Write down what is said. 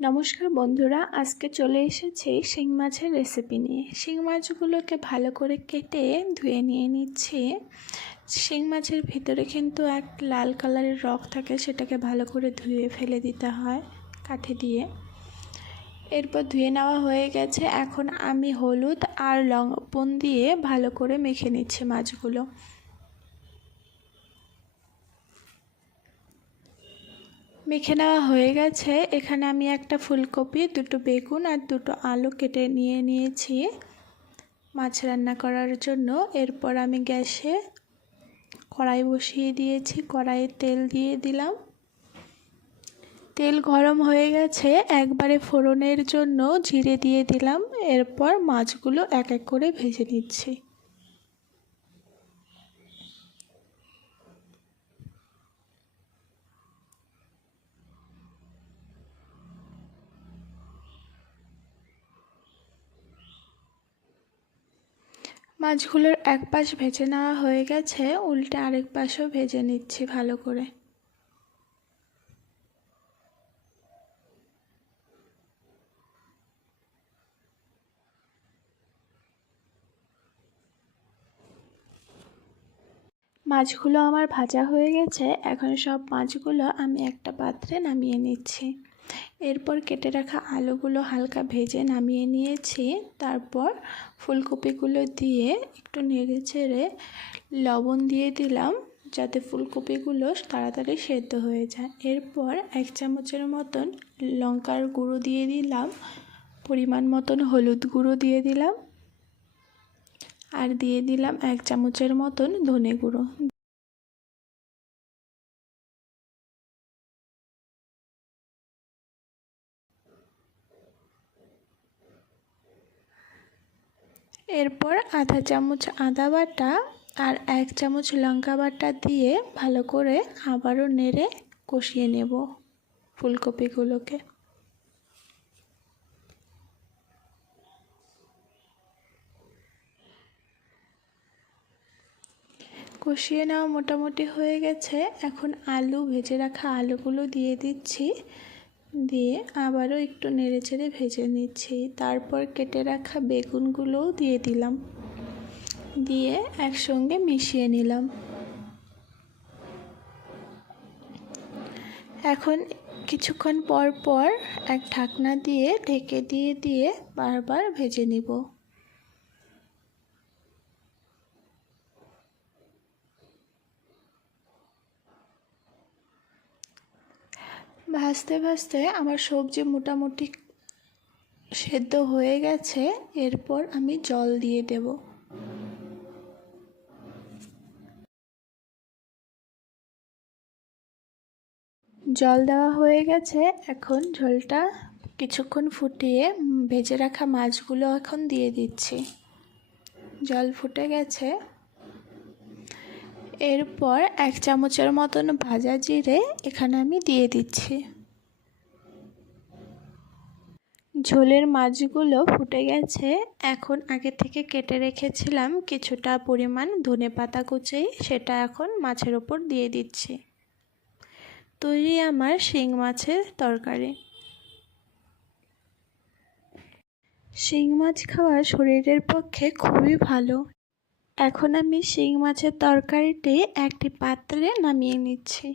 নমস্কার বন্ধুরা, আজকে চলে এসেছি শিং মাছের রেসিপি নিয়ে। শিং মাছগুলোকে ভালো করে কেটে ধুয়ে নিয়ে নিচ্ছি। শিং মাছের ভিতরে কিন্তু এক লাল কালারের রক থাকে, সেটাকে ভালো করে ধুয়ে ফেলে দিতে হয় কাঠি দিয়ে। এরপর ধুয়ে নেওয়া হয়ে গেছে। এখন আমি হলুদ আর লবণ দিয়ে ভালো করে মেখে নিচ্ছি মাছগুলো। মেখে নেওয়া হয়ে গেছে। এখানে আমি একটা ফুলকপি, দুটো বেগুন আর দুটো আলু কেটে নিয়েছি মাছ রান্না করার জন্য। এরপর আমি গ্যাসে কড়াই বসিয়ে দিয়েছি। কড়াইয়ে তেল দিয়ে দিলাম। তেল গরম হয়ে গেছে। একবারে ফোড়নের জন্য জিরে দিয়ে দিলাম। এরপর মাছগুলো এক এক করে ভেজে নিচ্ছি। মাছগুলোর এক পাশ ভেজে নেওয়া হয়ে গেছে, উল্টে আরেক পাশও ভেজে নিচ্ছি ভালো করে। মাছগুলো আমার ভাজা হয়ে গেছে। এখন সব মাছগুলো আমি একটা পাত্রে নামিয়ে নিচ্ছি। এরপর কেটে রাখা আলুগুলো হালকা ভেজে নামিয়ে নিয়েছি। তারপর ফুলকপিগুলো দিয়ে একটু নেড়ে চেড়ে লবণ দিয়ে দিলাম, যাতে ফুলকপিগুলো তাড়াতাড়ি সেদ্ধ হয়ে যায়। এরপর 1 চামচের মতন লঙ্কার গুঁড়ো দিয়ে দিলাম, পরিমাণ মতন হলুদ গুঁড়ো দিয়ে দিলাম, আর দিয়ে দিলাম 1 চামচের মতন ধনে গুঁড়ো। এরপর আধা চামচ আদা বাটা আর 1 চামচ লঙ্কা বাটা দিয়ে ভালো করে আবারও নেড়ে কষিয়ে নেব ফুলকপিগুলোকে। কষিয়ে নেওয়া মোটামুটি হয়ে গেছে। এখন ভেজে রাখা আলুগুলো দিয়ে দিচ্ছি, দিয়ে আবারও একটু নেড়েচেড়ে ভেজে নিচ্ছি। তারপর কেটে রাখা বেগুনগুলোও দিয়ে দিলাম, দিয়ে একসঙ্গে মিশিয়ে নিলাম। এখন কিছুক্ষণ পর পর এক ঢাকনা দিয়ে ঢেকে দিয়ে বারবার ভেজে নিব। ভাজতে ভাজতে আমার সবজি মোটামুটি সেদ্ধ হয়ে গেছে। এরপর আমি জল দিয়ে দেব। জল দেওয়া হয়ে গেছে। এখন ঝোলটা কিছুক্ষণ ফুটিয়ে ভেজে রাখা মাছগুলো এখন দিয়ে দিচ্ছি। জল ফুটে গেছে। এরপর 1 চামচের মতন ভাজা জিরে এখানে আমি দিয়ে দিচ্ছি। ঝোলের মাছগুলো ফুটে গেছে। এখন আগে থেকে কেটে রেখেছিলাম কিছুটা পরিমাণ ধনেপাতা কুচি, সেটা এখন মাছের ওপর দিয়ে দিচ্ছি। তৈরি আমার শিং মাছের তরকারি। শিং মাছ খাওয়া শরীরের পক্ষে খুবই ভালো। এখন আমি শিং মাছের তরকারিটি একটি পাত্রে নামিয়ে নিচ্ছি।